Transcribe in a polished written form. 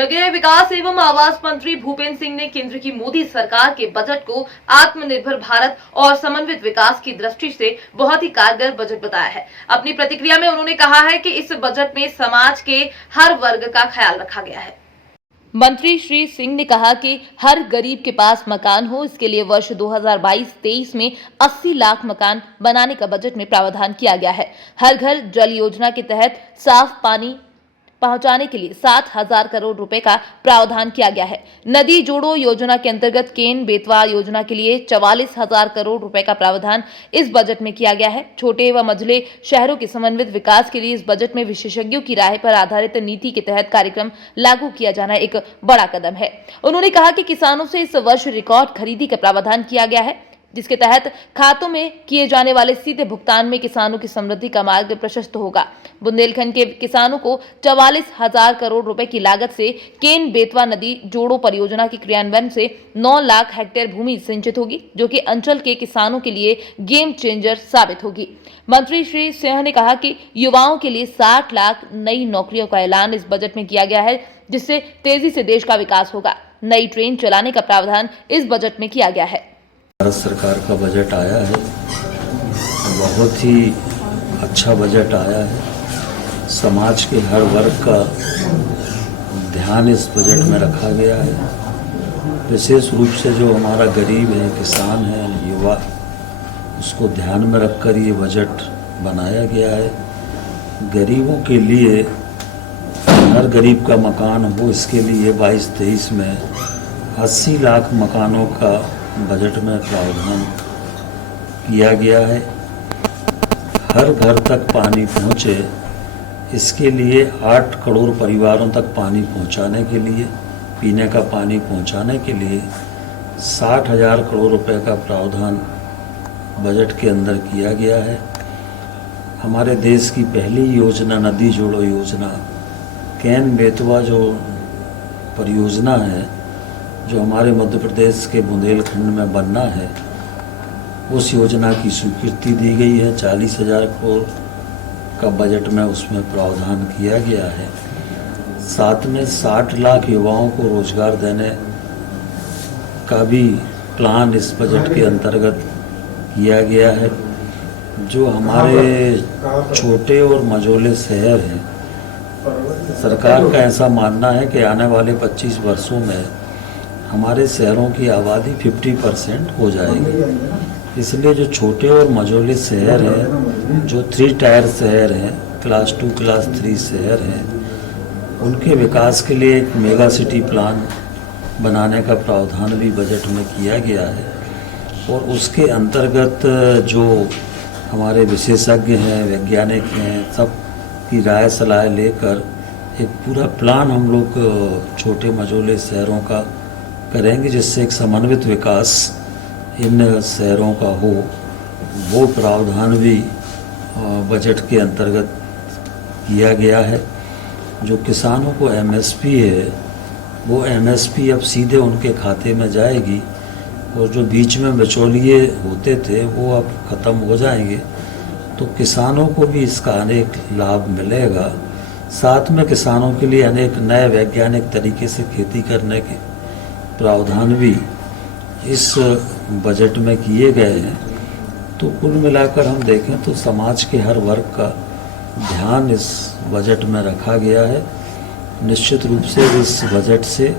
नगरीय विकास एवं आवास मंत्री भूपेंद्र सिंह ने केंद्र की मोदी सरकार के बजट को आत्मनिर्भर भारत और समन्वित विकास की दृष्टि से बहुत ही कारगर बजट बताया है। अपनी प्रतिक्रिया में उन्होंने कहा है कि इस बजट में समाज के हर वर्ग का ख्याल रखा गया है। मंत्री श्री सिंह ने कहा कि हर गरीब के पास मकान हो, इसके लिए वर्ष 2022-23 में 80 लाख मकान बनाने का बजट में प्रावधान किया गया है। हर घर जल योजना के तहत साफ पानी पहुंचाने के लिए 7,000 करोड़ रुपए का प्रावधान किया गया है। नदी जोड़ो योजना के अंतर्गत केन बेतवा योजना के लिए 44,000 करोड़ रुपए का प्रावधान इस बजट में किया गया है। छोटे व मझले शहरों के समन्वित विकास के लिए इस बजट में विशेषज्ञों की राय पर आधारित नीति के तहत कार्यक्रम लागू किया जाना एक बड़ा कदम है। उन्होंने कहा कि किसानों से इस वर्ष रिकॉर्ड खरीदी का प्रावधान किया गया है, जिसके तहत खातों में किए जाने वाले सीधे भुगतान में किसानों की समृद्धि का मार्ग प्रशस्त होगा। बुंदेलखंड के किसानों को 44,000 करोड़ रुपए की लागत से केन बेतवा नदी जोड़ो परियोजना के क्रियान्वयन से 9 लाख हेक्टेयर भूमि सिंचित होगी, जो कि अंचल के किसानों के लिए गेम चेंजर साबित होगी। मंत्री श्री सिंह ने कहा कि युवाओं के लिए 60 लाख नई नौकरियों का ऐलान इस बजट में किया गया है, जिससे तेजी से देश का विकास होगा। नई ट्रेन चलाने का प्रावधान इस बजट में किया गया है। भारत सरकार का बजट आया है, बहुत ही अच्छा बजट आया है। समाज के हर वर्ग का ध्यान इस बजट में रखा गया है। विशेष रूप से जो हमारा गरीब है, किसान है, युवा, उसको ध्यान में रखकर ये बजट बनाया गया है। गरीबों के लिए हर गरीब का मकान हो, इसके लिए 22-23 में 80 लाख मकानों का बजट में प्रावधान किया गया है। हर घर तक पानी पहुँचे, इसके लिए 8 करोड़ परिवारों तक पानी पहुँचाने के लिए, पीने का पानी पहुँचाने के लिए 60,000 करोड़ रुपए का प्रावधान बजट के अंदर किया गया है। हमारे देश की पहली योजना नदी जोड़ो योजना, केन बेतवा जो परियोजना है, जो हमारे मध्य प्रदेश के बुंदेलखंड में बनना है, उस योजना की स्वीकृति दी गई है। 40,000 करोड़ का बजट में उसमें प्रावधान किया गया है। साथ में 60 लाख युवाओं को रोजगार देने का भी प्लान इस बजट के अंतर्गत किया गया है। जो हमारे छोटे और मझोले शहर हैं, सरकार का ऐसा मानना है कि आने वाले 25 वर्षों में हमारे शहरों की आबादी 50% हो जाएगी। इसलिए जो छोटे और मझोले शहर हैं, जो 3 टायर शहर हैं, क्लास 2, क्लास 3 शहर हैं, उनके विकास के लिए एक मेगा सिटी प्लान बनाने का प्रावधान भी बजट में किया गया है। और उसके अंतर्गत जो हमारे विशेषज्ञ हैं, वैज्ञानिक हैं, सब की राय सलाह लेकर एक पूरा प्लान हम लोग छोटे मझोले शहरों का करेंगे, जिससे एक समन्वित विकास इन शहरों का हो। वो प्रावधान भी बजट के अंतर्गत किया गया है। जो किसानों को एमएसपी है, वो एमएसपी अब सीधे उनके खाते में जाएगी, और जो बीच में बिचौलिए होते थे वो अब ख़त्म हो जाएंगे। तो किसानों को भी इसका अनेक लाभ मिलेगा। साथ में किसानों के लिए अनेक नए वैज्ञानिक तरीके से खेती करने के प्रावधान भी इस बजट में किए गए हैं। तो कुल मिलाकर हम देखें तो समाज के हर वर्ग का ध्यान इस बजट में रखा गया है। निश्चित रूप से इस बजट से